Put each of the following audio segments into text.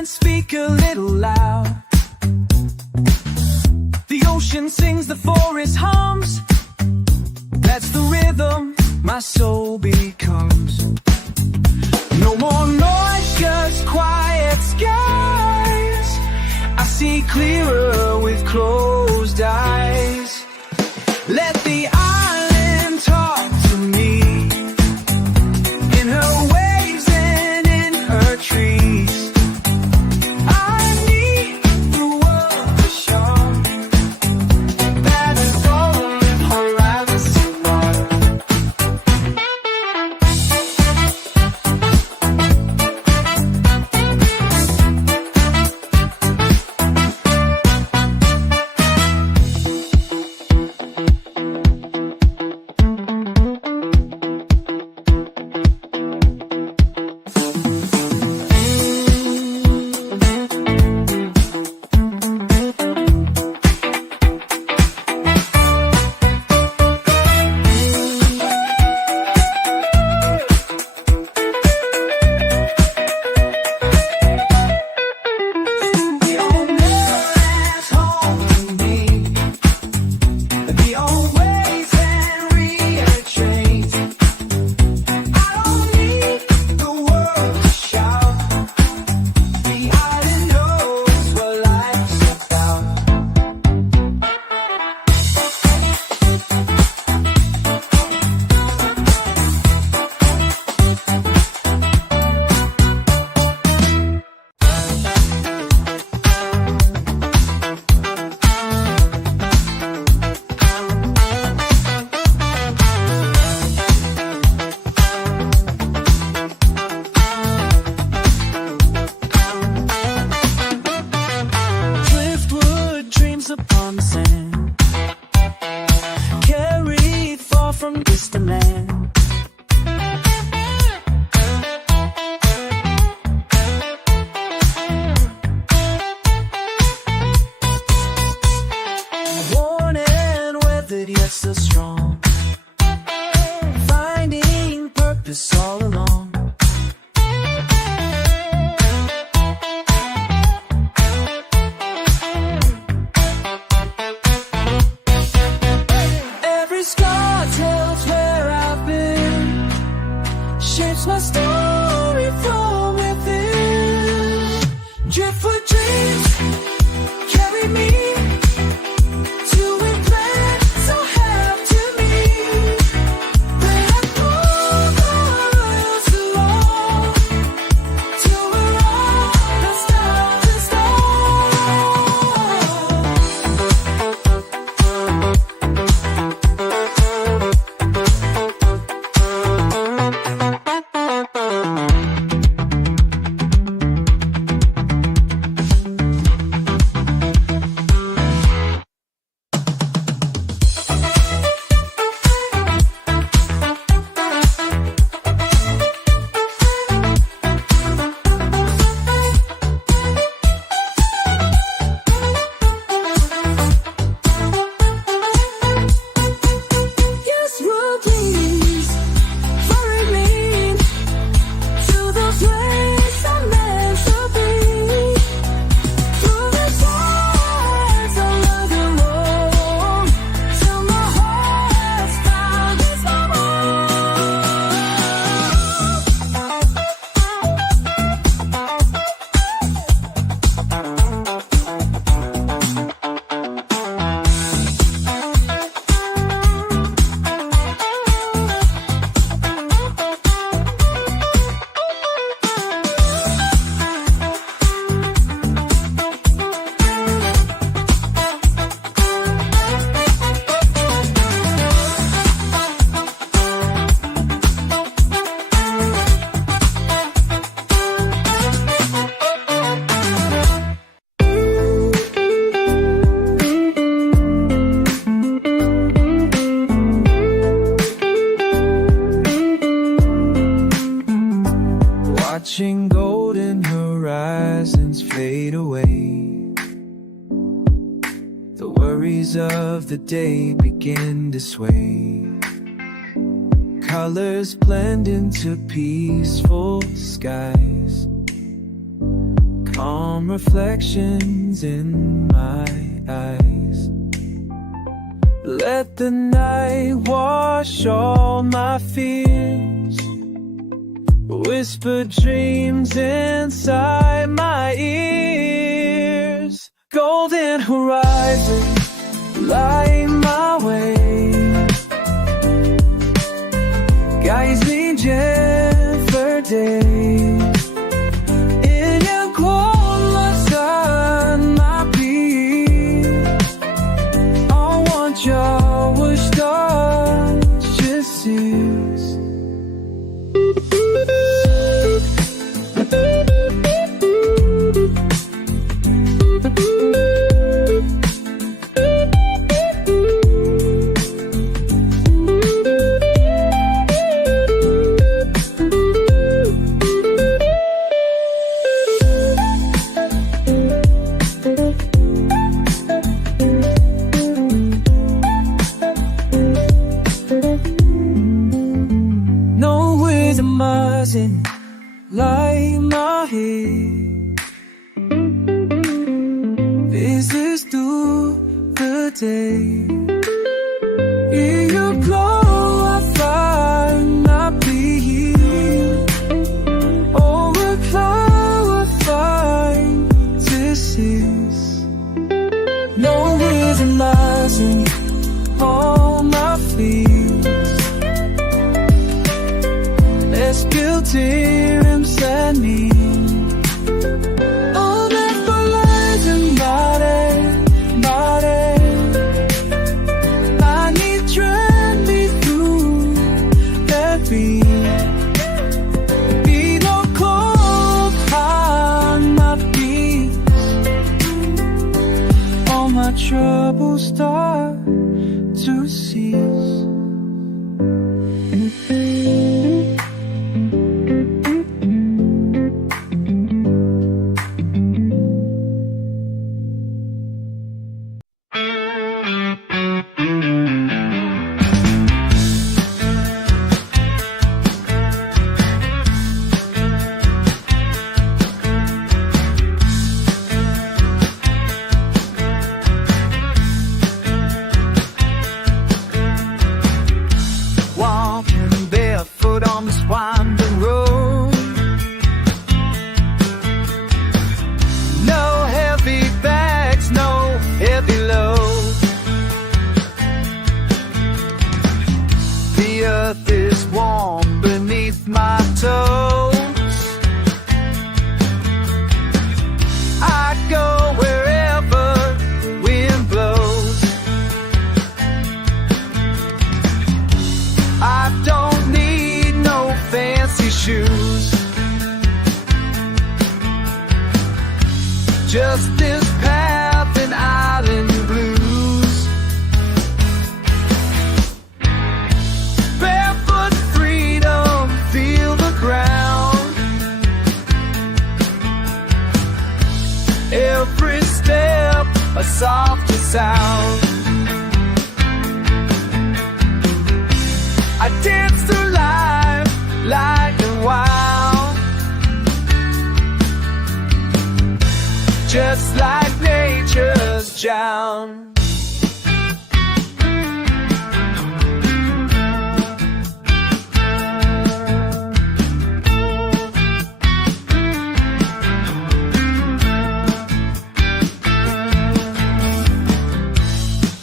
silence, speak a little loud. The ocean sings, the forest hums. That's the rhythm my soul becomes. No more noise, just quiet skies. I see clearer with closed eyes. Let the island talk to me, in her waves and in her trees. I need the world to show that it's only horizon apart. Upon the sand, carried far from distant land. Worn and weathered, yet still strong, finding purpose all along. Shapes my story from within. Driftwood dreams carry me to a place so have to me. When I pull the rails along till we're all the stars and watching golden horizons fade away. The worries of the day begin to sway. Colors blend into peaceful skies. Calm from reflections in my eyes. Let the night wash all my fears, whisper dreams inside my ears. Golden horizon, light my way, guides me just for days. In your glow, sun, my peace. I want your wish to cease. Mustn't light my head. This is through the day. In your glow I find my peace. Overflow I find to cease. No reason mustn't all my fears. Let's build dreams and me. All that for lies and body. I need drag me through that beat. Be no cold on my feet. All my troubles start to cease. Just this path and island blues. Barefoot freedom, feel the ground. Every step a softer sound. I dance through life like a wild. Just like nature's drown.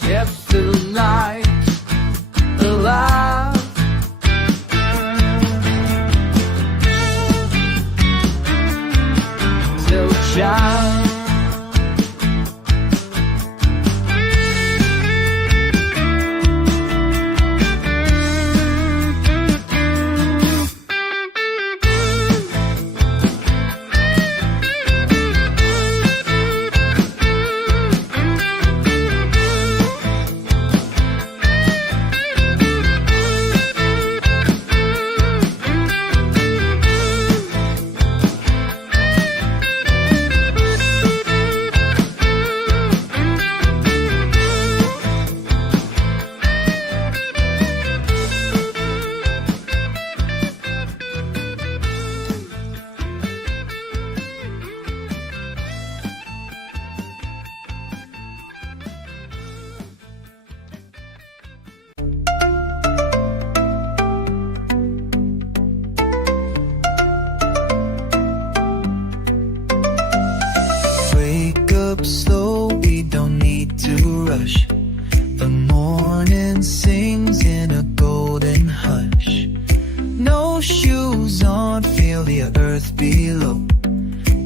Kept the night alive. Still shine. up slow, we don't need to rush. The morning sings in a golden hush. No shoes on, feel the earth below.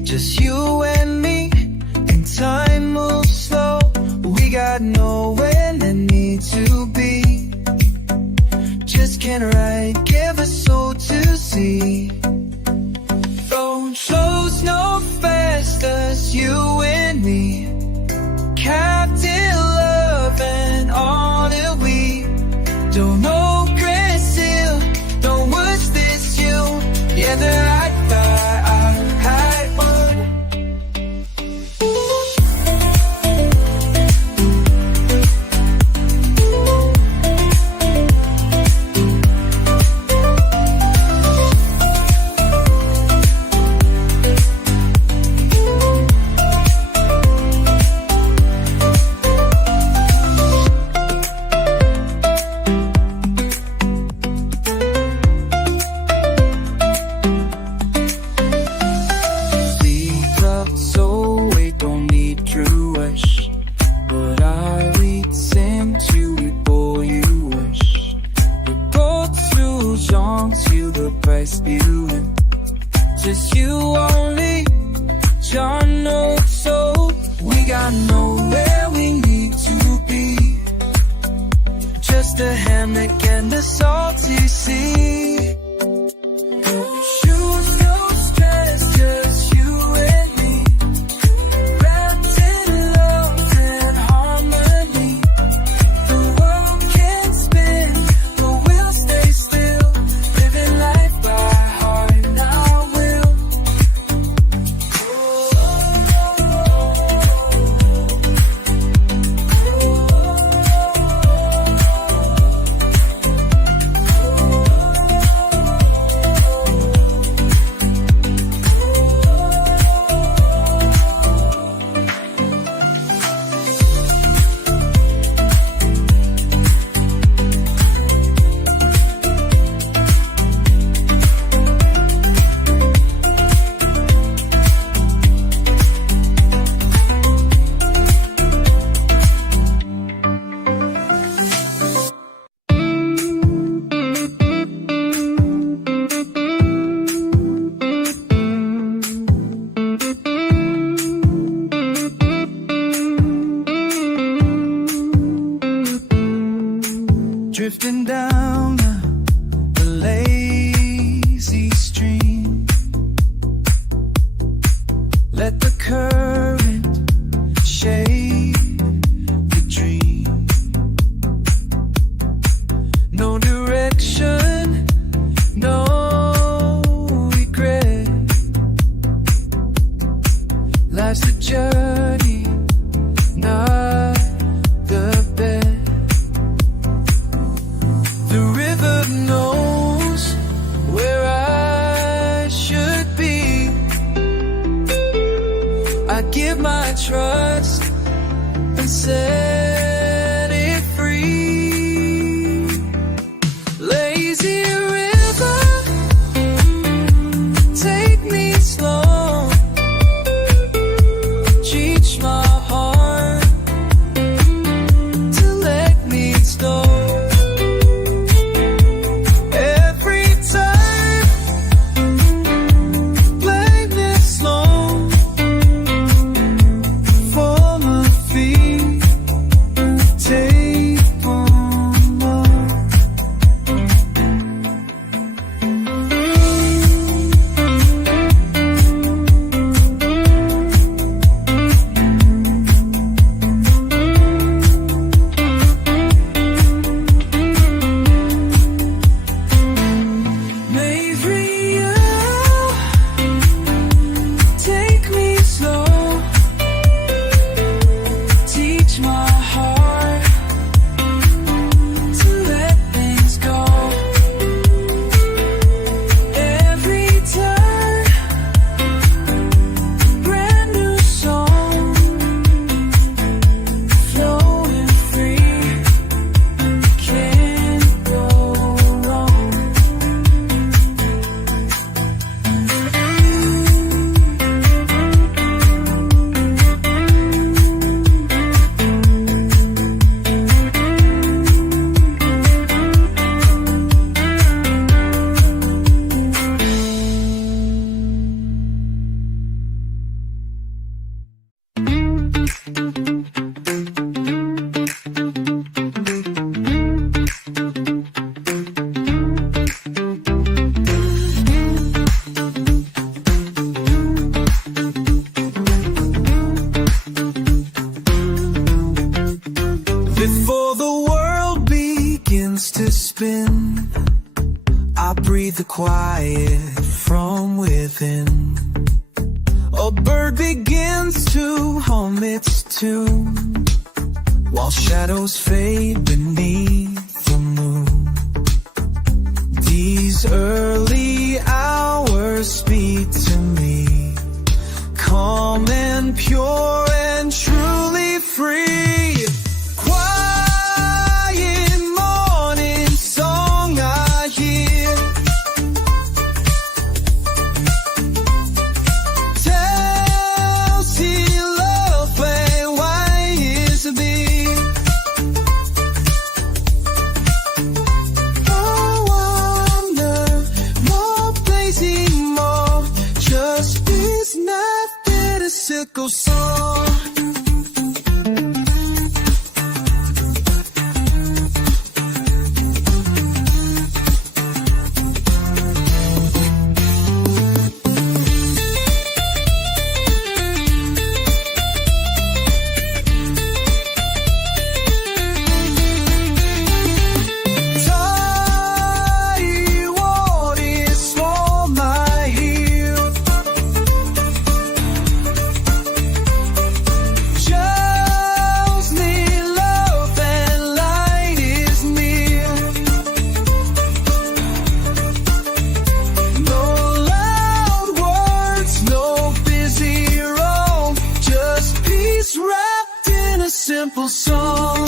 Just you and me, and time moves slow. We got nowhere that need to be. Just can't write, give a soul to see. Don't close no faster, you and me. Captain love and all that we don't know, Brazil, don't watch this you. Yeah, the high one. Just you only, John knows so. We got nowhere we need to be. Just a hammock and a salty sea. Choose no stress, just you and me. Wrapped in love and harmony. The world can spin, but we'll stay still. Living life by heart now. Drifting down the lazy stream. Let the current shape the dream. No direction, no regret. Life's a journey, not the best. The river knows where I should be. I give my trust and set it free. Lazy river, take me slow. Teach my heart to let me slow. breathe the quiet from within. A bird begins to hum its tune, while shadows fade beneath the moon. These early hours speak to me, calm and pure and truly free. Quiet morning song I hear, tells he love and why is be. Oh, wonder, more blazing, more just is nothing a sickle song. Simple song.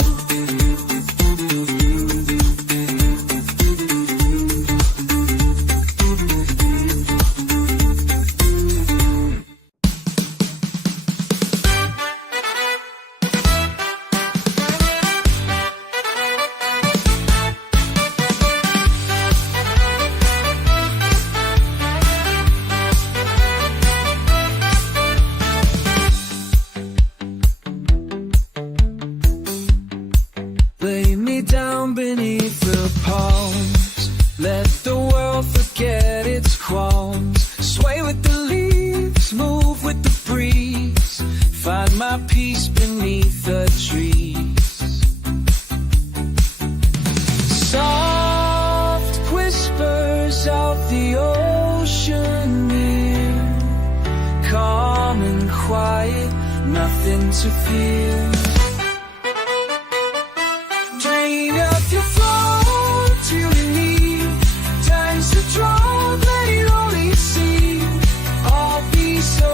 Lay me down beneath the palms, let the world forget its qualms. Sway with the leaves, move with the breeze, find my peace beneath the trees. Soft whispers of the ocean near, calm and quiet, nothing to fear. Dream of your flow to your knee, times to draw, let it only see. I'll be so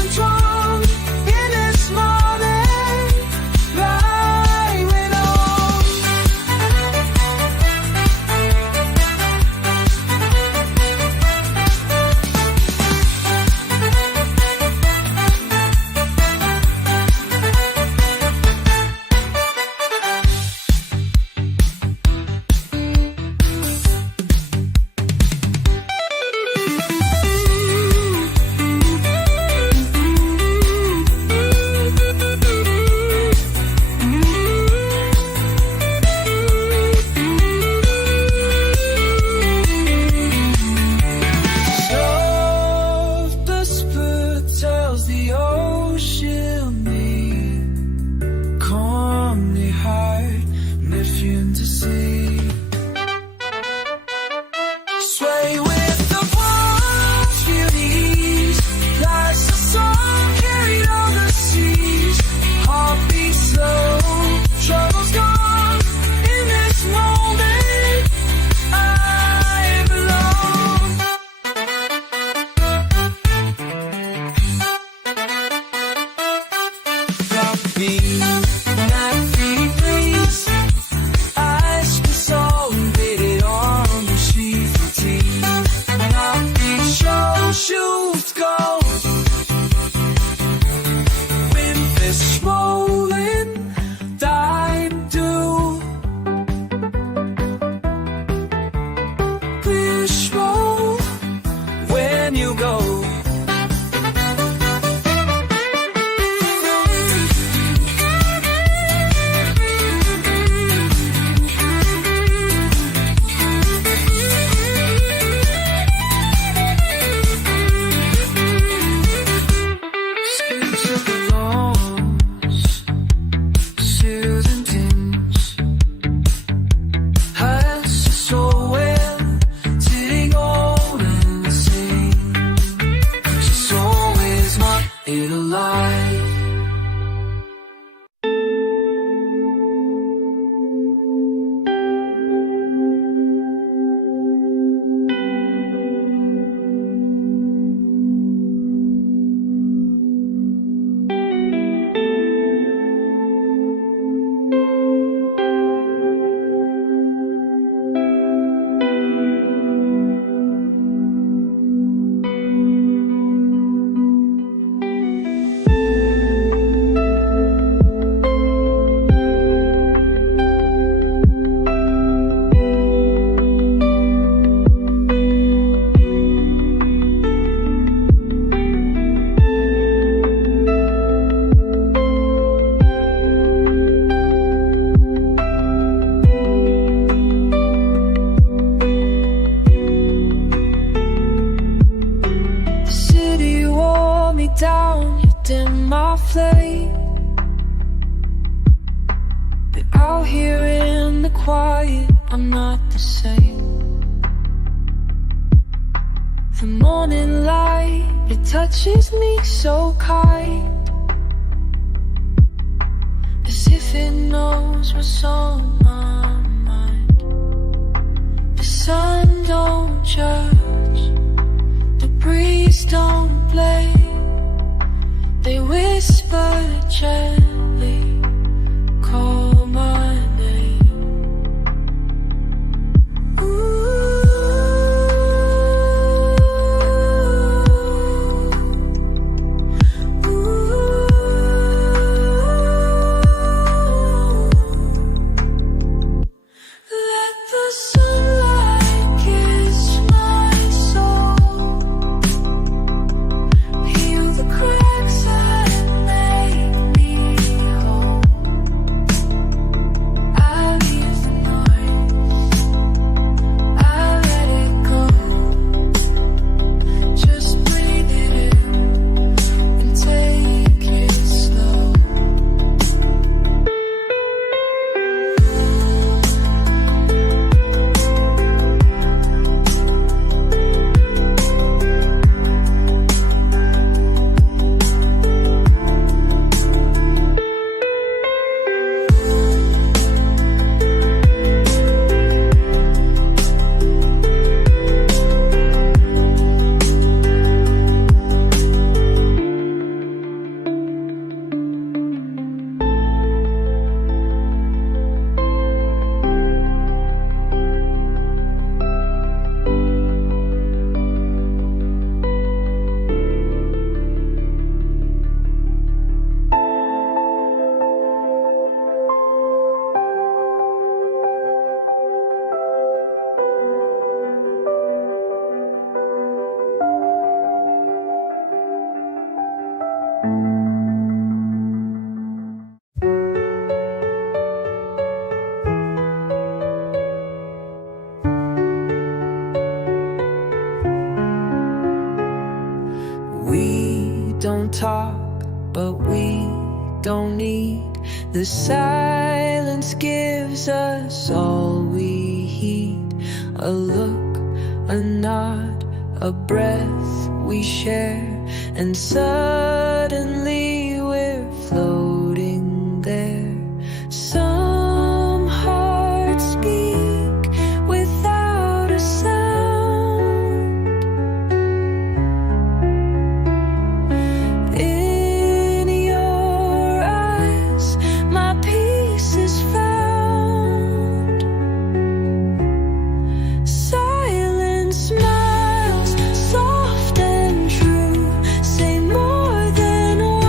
entwined in this moment, light went on. it alive. Down, you dim my flame. But out here in the quiet, I'm not the same. The morning light, it touches me so kind, as if it knows what's on my mind. The sun don't judge, the breeze don't blame. They whisper gently, call my name. Ooh, ooh. Let the sunlight kiss my soul, heal the cracks and make me whole. I leave the noise, I let it go. Just breathe it in and take it slow. We don't talk, but we don't need. The silence gives us all we heed. A look, a nod, a breath we share, and suddenly we're floating there. Some hearts speak without a sound. In your eyes, my peace is found. Silent smiles, soft and true, say more than words.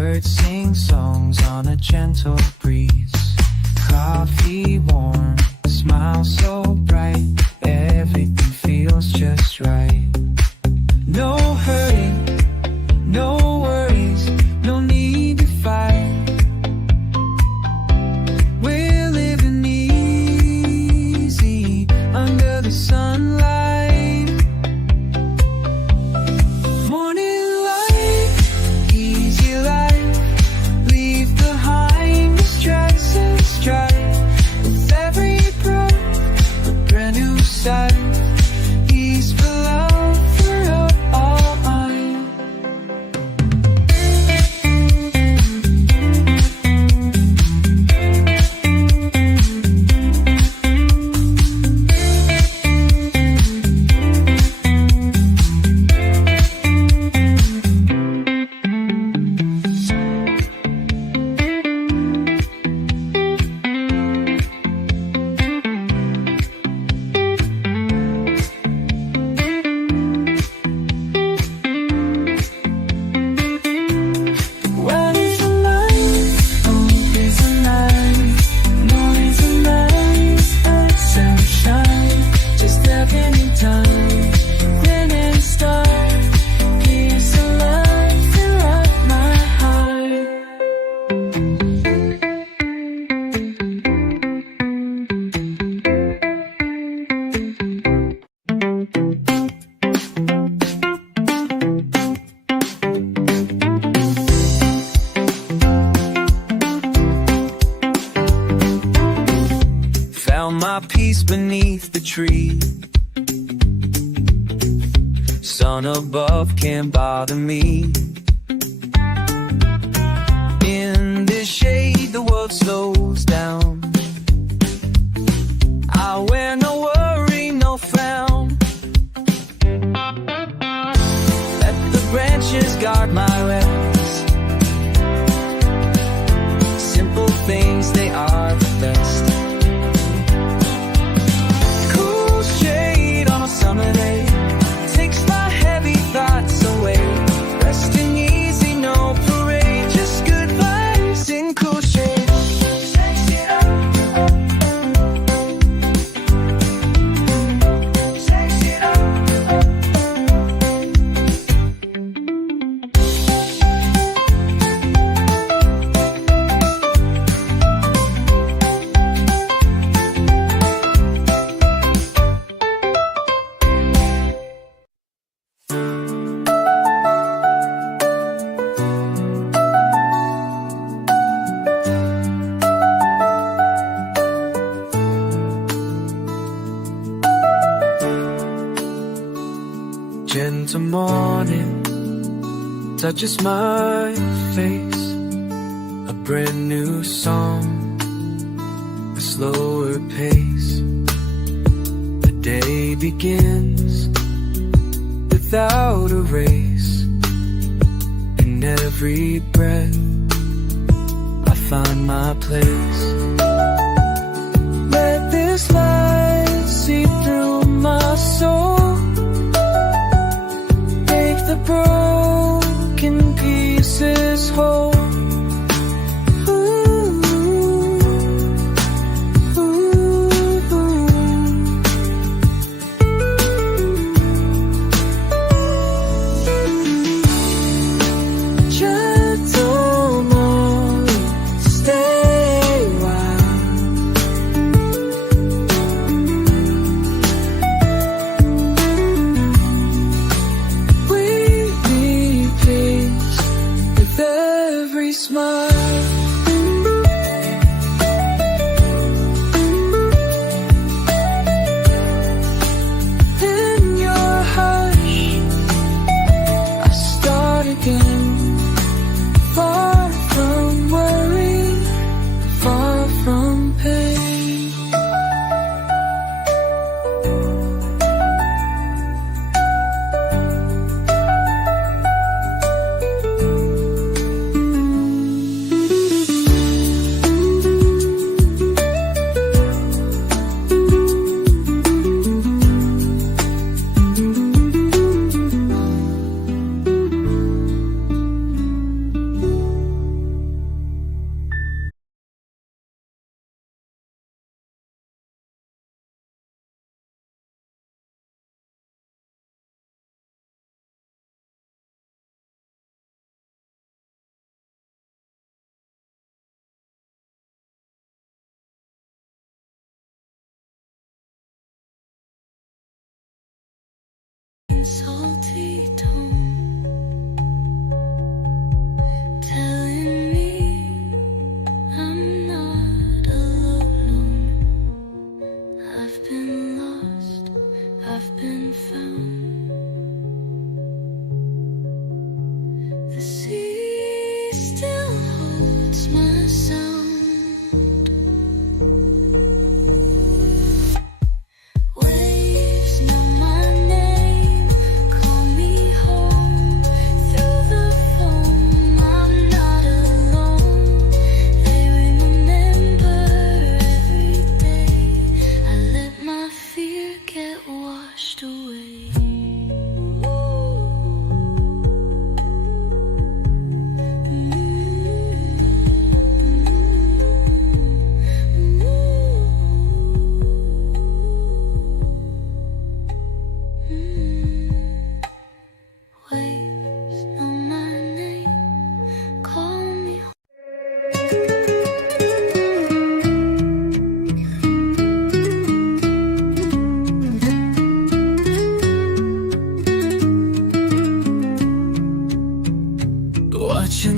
Birds sing songs on a gentle breeze. Coffee warm, smile so bright. Everything feels just right. No hurry, no worries, no need to fight. We're living easy under the sunlight. Morning light, easy life. Leave behind the stress and strife. With every breath, a brand new sight. Peaceful love for all mine. When it's a night, oh, it's a night. Morning's a night, and sunshine. Just stepping in time, then and start. Peace and love throughout my heart. Found my peace beneath the tree. Sun above can't bother me. In this shade the world slows down. I wear no worry, no frown. Let the branches guard my rest. Simple things, they are the best. Cool shade on a summer day takes my heavy thoughts away. Resting easy, no parade, just good vibes in cool shade. Shakes it up. Shakes it up. Gentle morning touches my face. A brand new song, a slower pace. The day begins without a race. In every breath I find my place. Let this light see through my soul. The broken pieces whole. Ooh, ooh, ooh. Gentle moment, stay a while. Every smile. In your hush, I start again. Far from worry, far from pain.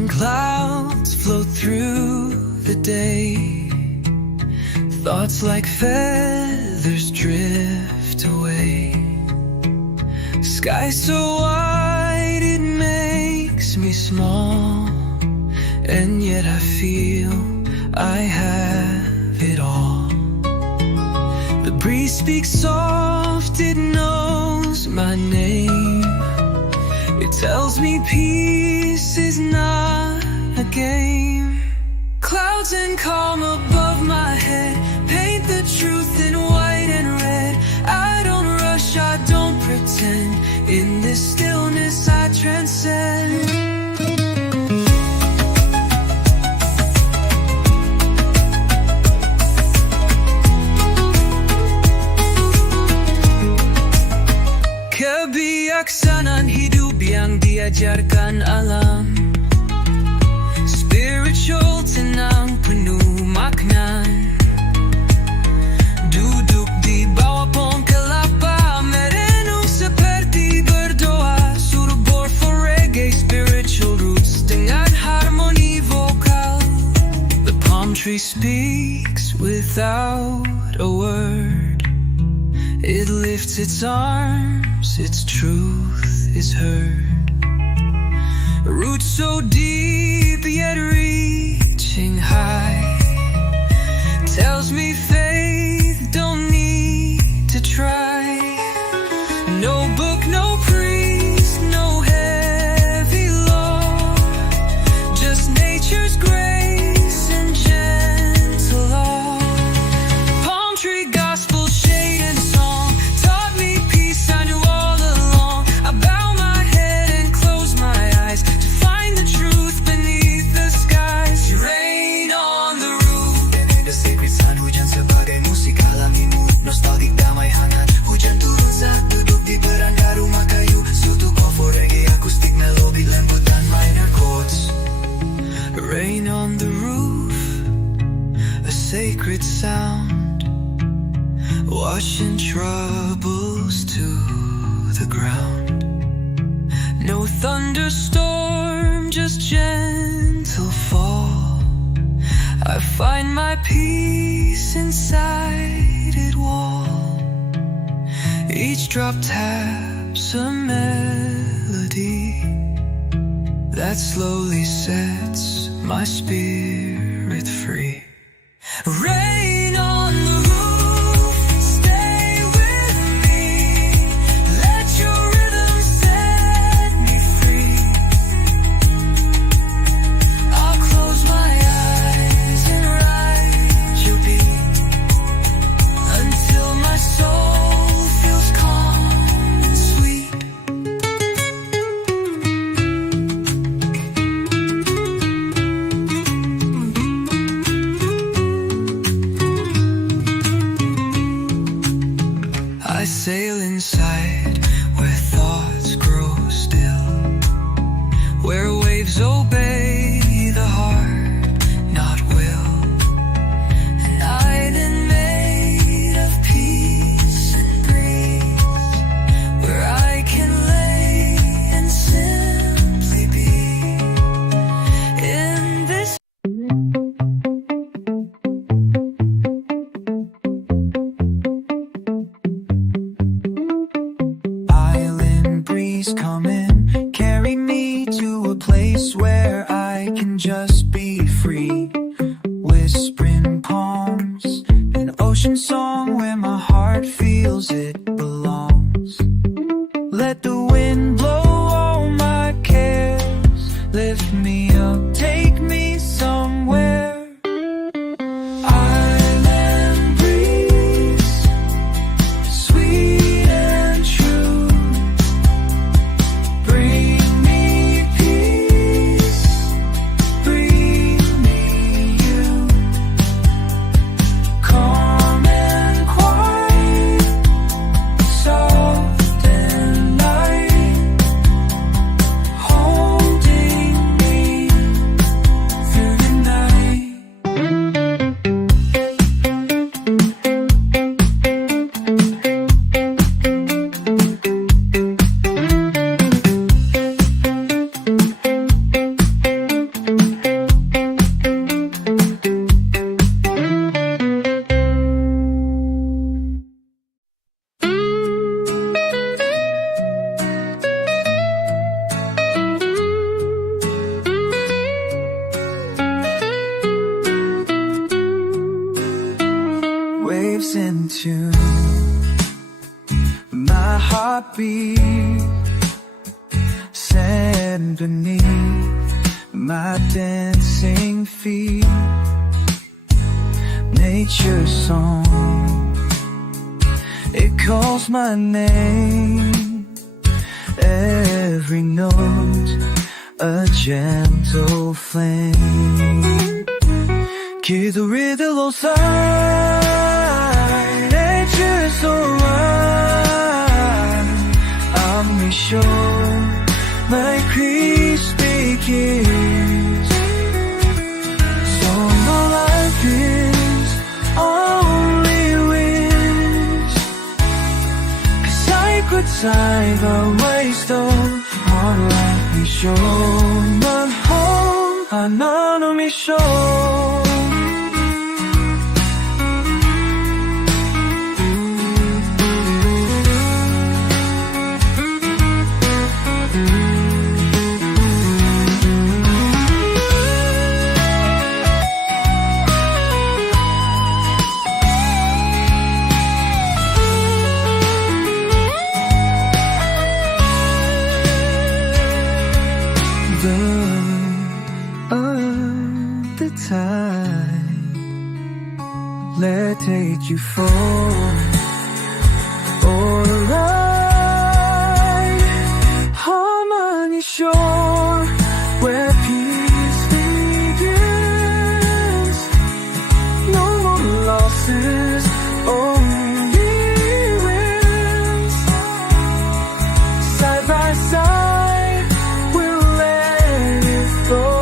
When clouds float through the day, thoughts like feathers drift away. Sky so wide it makes me small, and yet I feel I have it all. The breeze speaks soft, it knows my name. It tells me peace is not a game. Clouds and calm above my head paint the truth in white and red. I don't rush, I don't pretend. In this stillness I transcend. Kebijaksanaan hidup yang diajarkan alam, spiritual tenang penuh makna. Duduk di bawah pohon kelapa, merenung seperti berdoa. Suruh bor for reggae, spiritual roots dengan harmoni vokal. The palm tree speaks without a word. It lifts its arms, its truth is heard. Roots so deep yet reaching high, tells me faith don't need to try. No book, no priest, no heavy law, just nature's grace and gentle law. Palm tree gospel, shade and song taught me peace I knew all along. I bow my head and close my eyes to find the truth beneath the skies. You rain on the roof, the sacred sun. Hujan sebagai musik alami mood, nostalgic damai hangat. Hujan turun saat duduk di beranda rumah kayu. Suntuk for reggae, acoustic melodic, lembut dan minor chords. Rain on the roof, a sacred sound, washing troubles to the ground. No thunderstorm, just gentle fall. I find my peace inside it wall. Each drop taps a melody that slowly sets my spirit free. Rain on the roof, stay with me. Let your rhythm set me free. I'll close my eyes and ride your beat until my soul feels calm and sweet. I sail inside where thoughts grow still, where waves obey the heart, not will. An island made of peace and breeze, where I can lay and simply be. In this island breeze, come in, carry me to a place where I can just be free. Whispering palms, an ocean song where my heart feels it belongs. Let the wind blow all my cares, lift me up, take me somewhere. Island breeze, sweet and true, bring me peace, bring me you. Calm and quiet, heartbeat, sand beneath my dancing feet. Nature's song, it calls my name. Every note a gentle flame. 기도리들 로사이 Nature's so right. I'm sure my crispy kiss. So no life is only wish. Cause I could take away stone on life me show. 난 home 하나는 미쇼. Let's take you for a ride. Harmony shore where peace begins. No more losses, only wins. Side by side, we'll let it flow.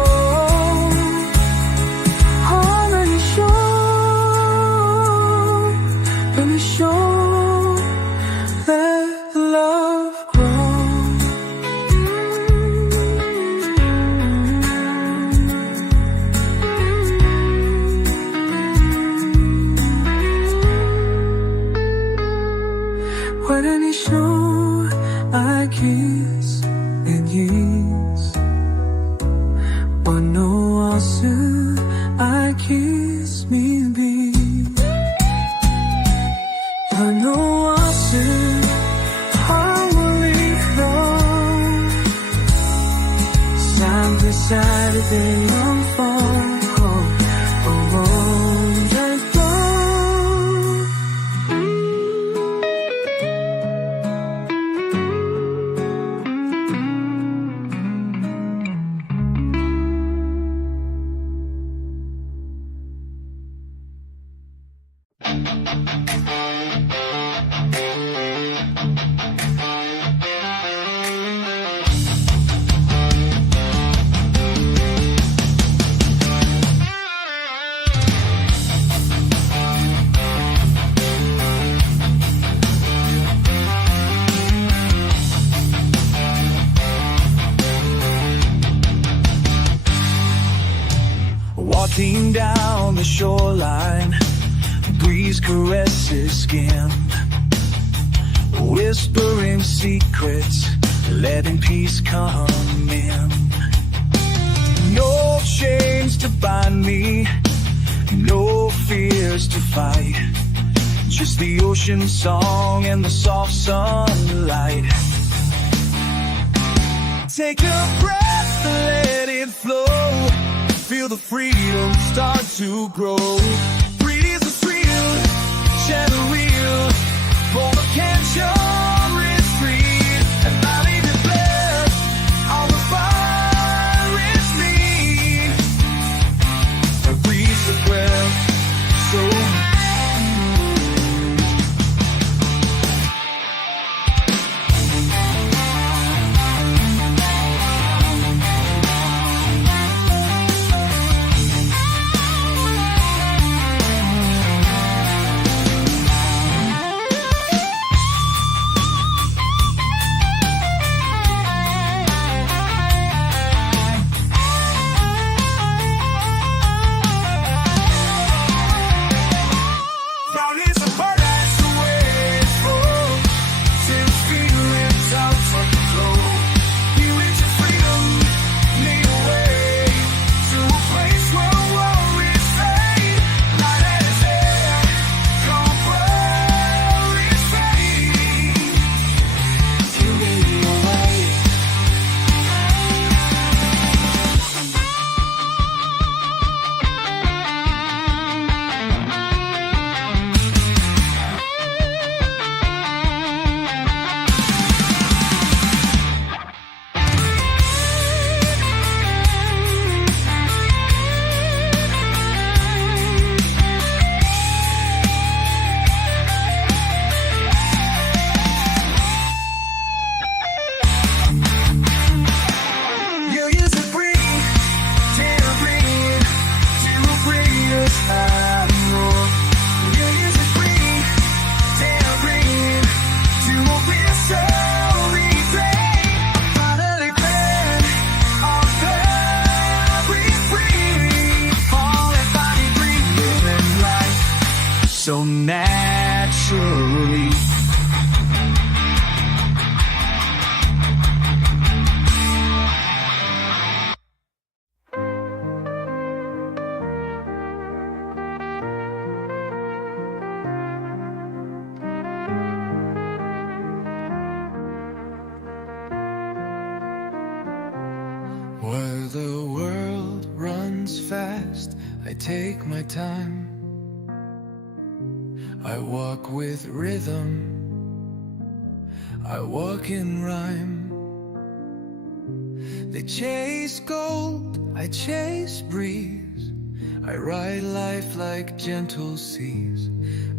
I kiss and yes. 원노 와스 I kiss me be. 원노 와스 harmony flow. Side by side they unfold. Walking down the shoreline, breeze caresses skin, whispering secrets, letting peace come in. No chains to bind me, no fears to fight, just the ocean song and the soft sunlight. Take a breath, let it flow. Feel the freedom start to grow. Breathe is the thrill, share the real. For the cancer is free, and I leave it blessed on the fire it's me. Breathe the breath, so so naturally. While the world runs fast, I take my time. I walk with rhythm, I walk in rhyme. They chase gold, I chase breeze. I ride life like gentle seas.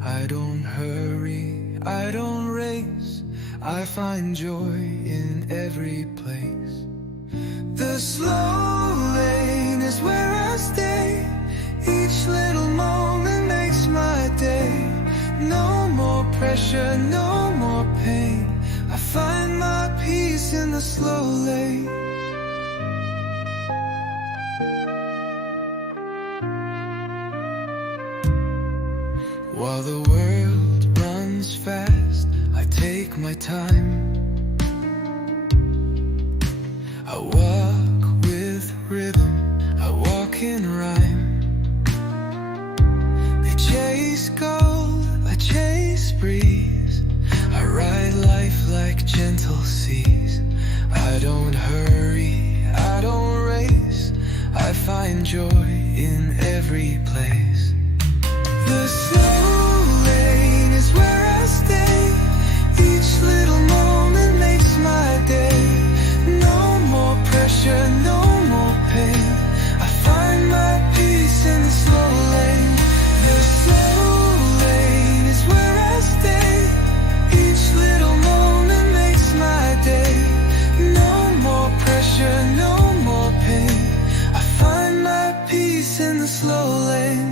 I don't hurry, I don't race. I find joy in every place. The slow lane is where I stay. Each little moment makes my day. No more pressure, no more pain. I find my peace in the slow lane. While the world runs fast, I take my time. I walk with rhythm, I walk in rhyme. They chase gold, I chase breeze. I ride life like gentle seas. I don't hurry, I don't race. I find joy in every place. The slow lane is where I stay. Each little moment makes my day. No more pressure, no more pain. I find my peace in the slow lane. The slow lane is where I stay. Each little moment makes my day. No more pressure, no more pain. I find my peace in the slow lane.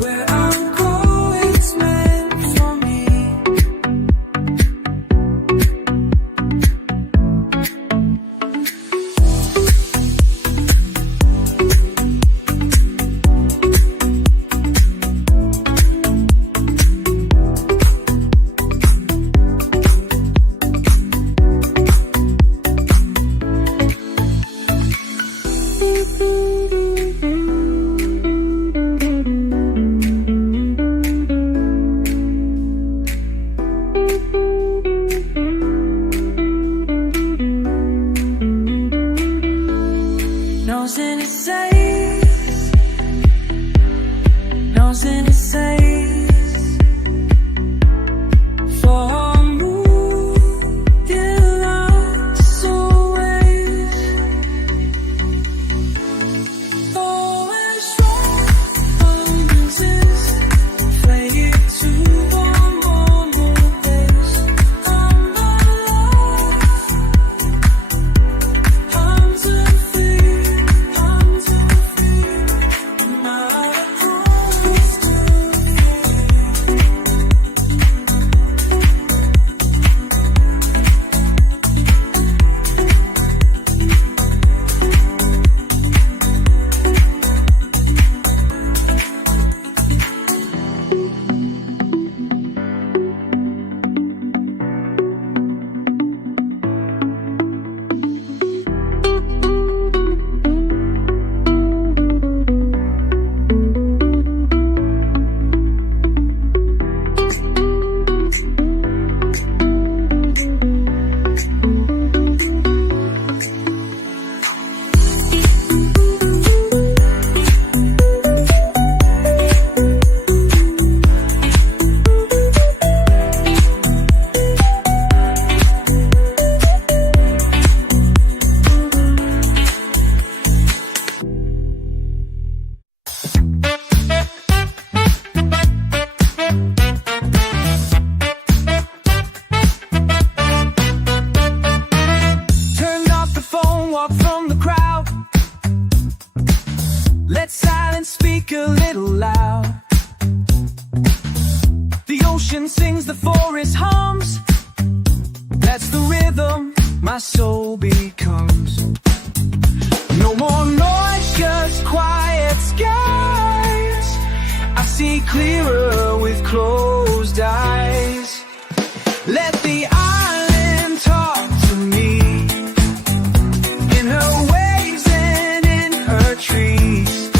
Where I'm going, it's meant for me. ocean sings, the forest hums. That's the rhythm my soul becomes. No more noise, just quiet skies. I see clearer with closed eyes. Let the island talk to me, in her waves and in her trees.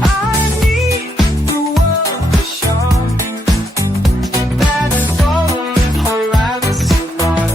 I need the world to show that it's all in horizon bar.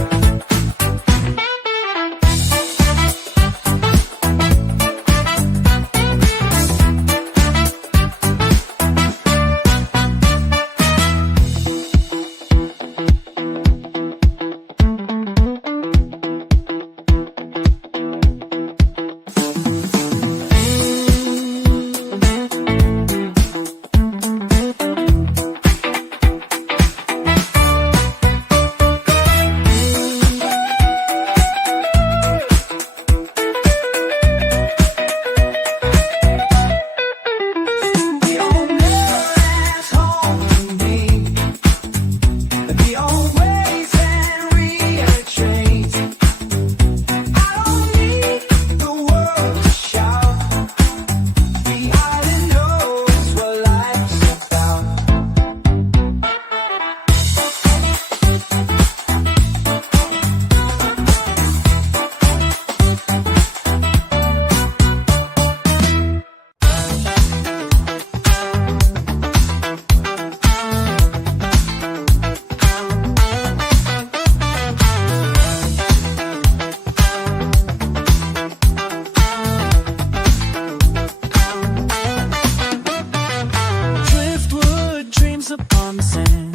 Upon the sand,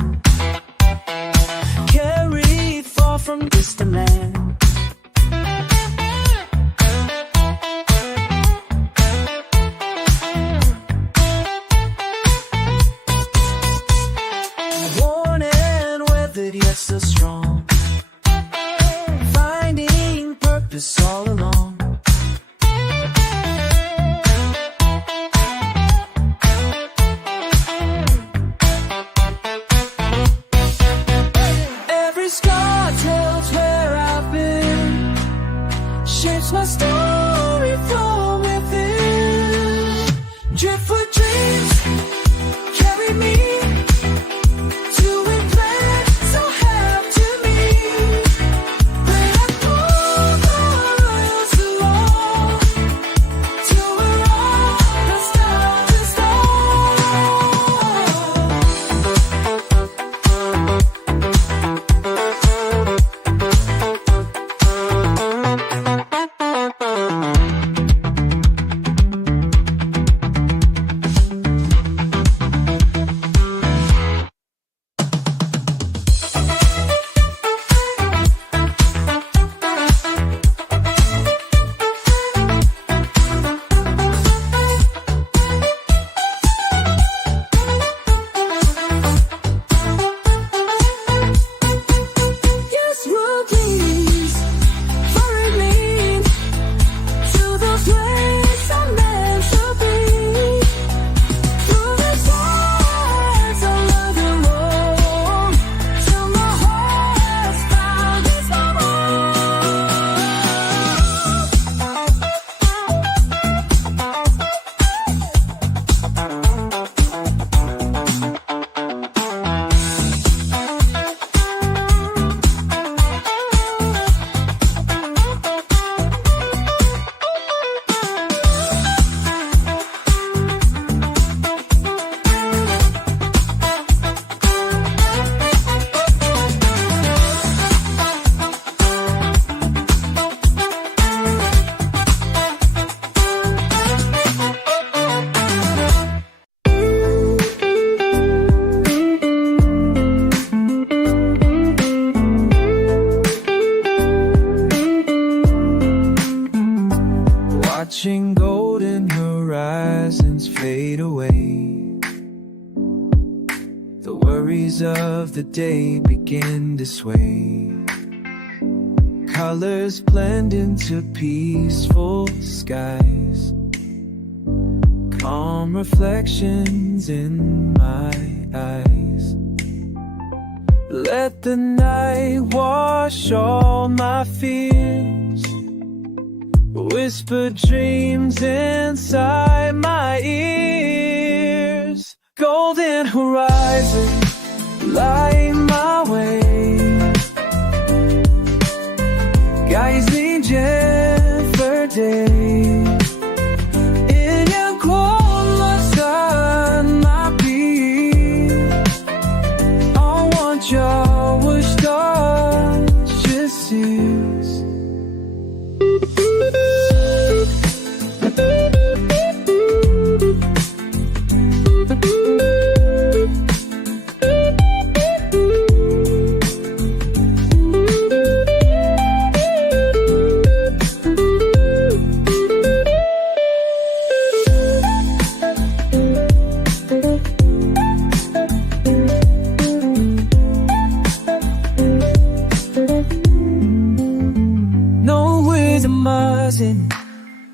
carried far from distant land. Worn and weathered, yet so strong, finding purpose all along. Shapes my story from within. Driftwood dreams carry me to a place so half to me. When I pull the rails along to a rock that's down to watching golden horizons fade away. The worries of the day begin to sway. Colors blend into peaceful skies. Calm reflections in my eyes. Let the night wash all my fears, whisper dreams inside my ears. Golden horizon, light my way, guides me for day. In your cold sun, my peace. I want your wish to cease.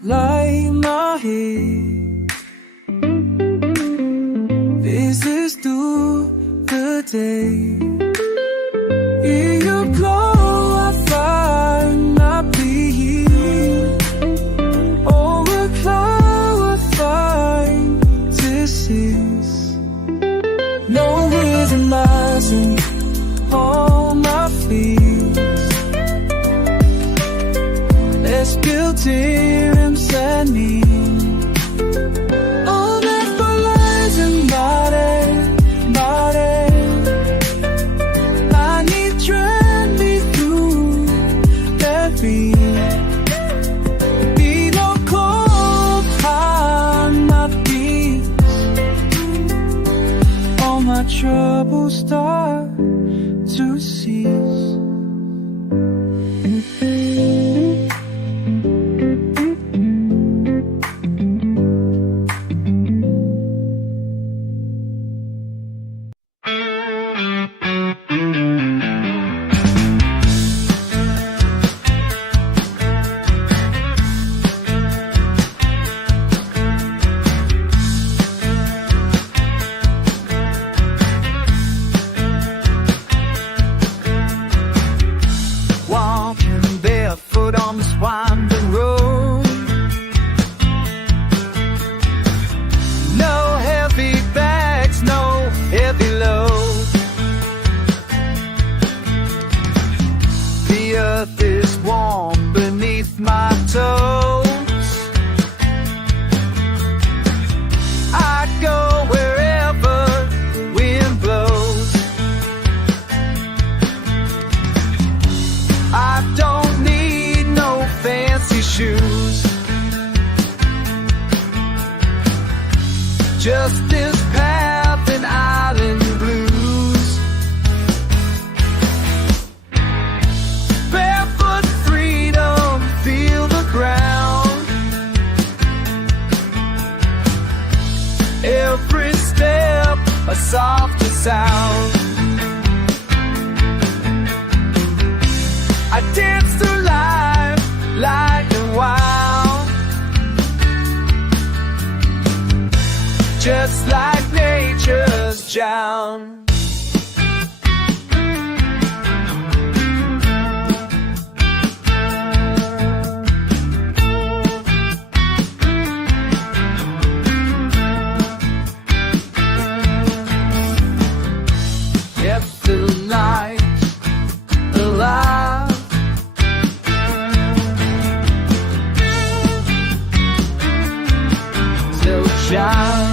Light my head, this is through the day. In your glow I find my peace, overflow I find to cease. No reason rising on my feet, let's build here and send me. All that follows and body. I need trend me through that beat. Be no cold on my peace. All my troubles start to cease. Just this path and island blues. Barefoot freedom, feel the ground. Every step a softer sound. I dance through life like a wild, just like nature's child. Kept the night alive. Still a child.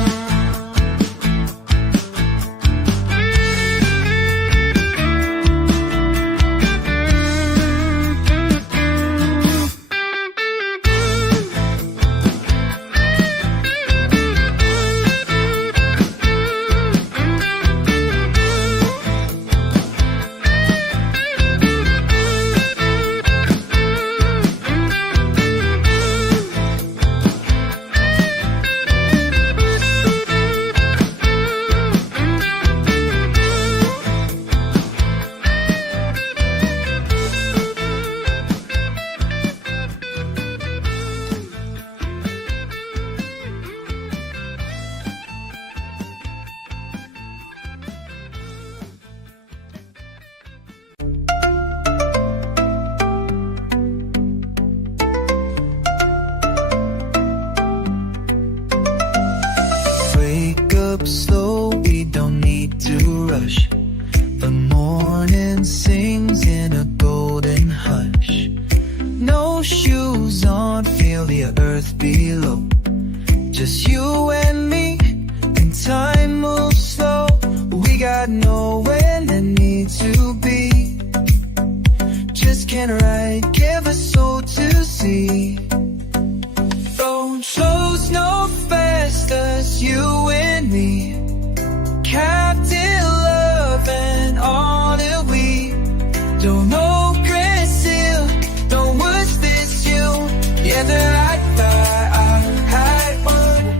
morning sings in a golden hush. No shoes on, feel the earth below. Just you and me, and time moves slow. We got nowhere that need to be. Just can't write, give a soul to see. Don't slows no faster, you and me. Captain love and all that we don't know, Brazil, don't wish this you. Yeah, the right by I one.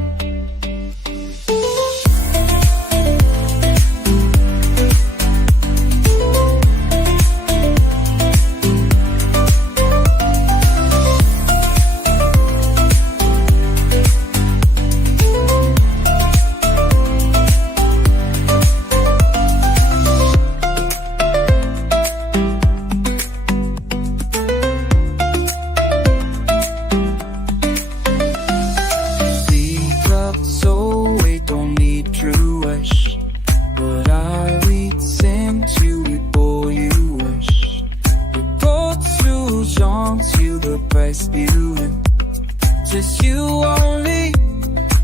Just you only,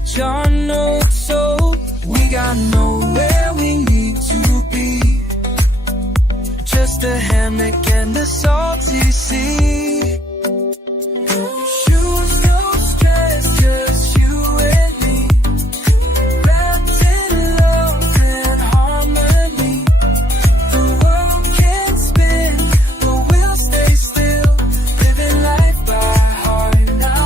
John knows so. We got nowhere we need to be. Just a hammock and a salty sea. Shoes, no stress, just you and me. Wrapped in love and harmony. The world can spin, but we'll stay still. Living life by heart now.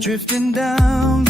Drifting down